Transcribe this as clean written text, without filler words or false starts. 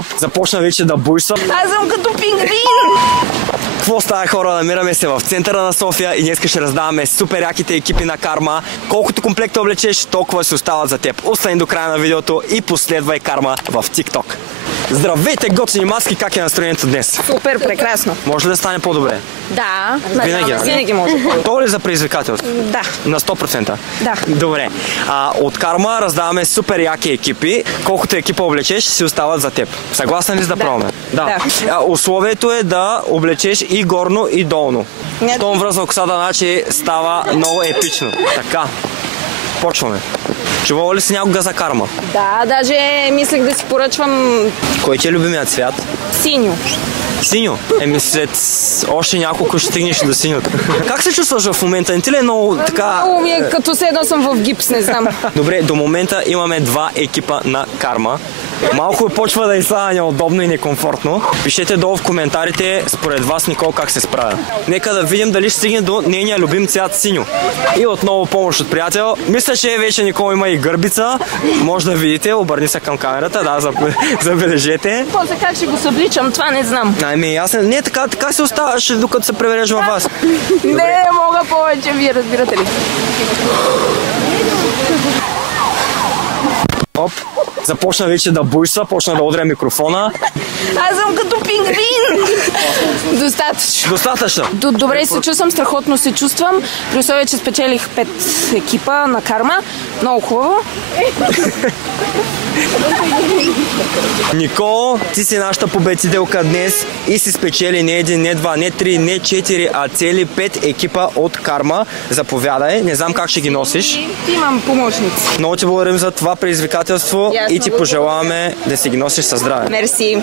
Оп, започна вече да буйства. Аз съм като пингвин! Какво става, хора? Намираме се в центъра на София и днес ще раздаваме супер яките екипи на Карма. Колкото комплекта облечеш, толкова си остават за теб. Остани до края на видеото и последвай Карма в TikTok. Здравейте, готини маски, как е настроението днес? Супер, прекрасно. Може ли да стане по-добре? Да, Винаги може. То ли за предизвикателство? Да. На 100%? Да. Добре. От Карма раздаваме супер яки екипи. Колкото екипа облечеш, си остават за теб. Съгласна ли да пробваме? Да. Условието е да облечеш и горно, и долно. Щом връзва косата, значи става много епично. Така. Почваме. Чувала ли си някога за Карма? Да, даже мислех да си поръчвам Кой ти е любимият цвят? синьо. Синьо? След още няколко ще стигнеш до синьото. Как се чувстваш в момента? Не ти ли е много така... Много ми е като седно съм в гипс, не знам. Добре, до момента имаме два екипа на Карма. Малко почва да става неудобно и некомфортно. Пишете долу в коментарите според вас Никол как се справя. Нека да видим дали ще стигне до нейния любим цвят синьо. И отново помощ от приятел. Мисля, че вече Никол има и гърбица. Може да видите, обърни се към камерата, да, забележете. После как ще го събличам, това не знам. Ясно. Не, така се оставаш, докато се преведеш във вас. Не мога повече, вие разбирате ли? Оп, започна вече да буйства, почна да удря микрофона. Аз съм като пингвин! Достатъчно. Достатъчно. Добре се чувствам, страхотно се чувствам. При условие, че спечелих 5 екипа на Карма. Много хубаво. Никол, ти си нашата победителка днес и си спечели не един, не два, не три, не 4, а цели 5 екипа от Карма. Заповядай, не знам как ще ги носиш. Имам помощници. Много ти благодарим за това предизвикателство и ти пожелаваме да си ги носиш със здраве. Мерси.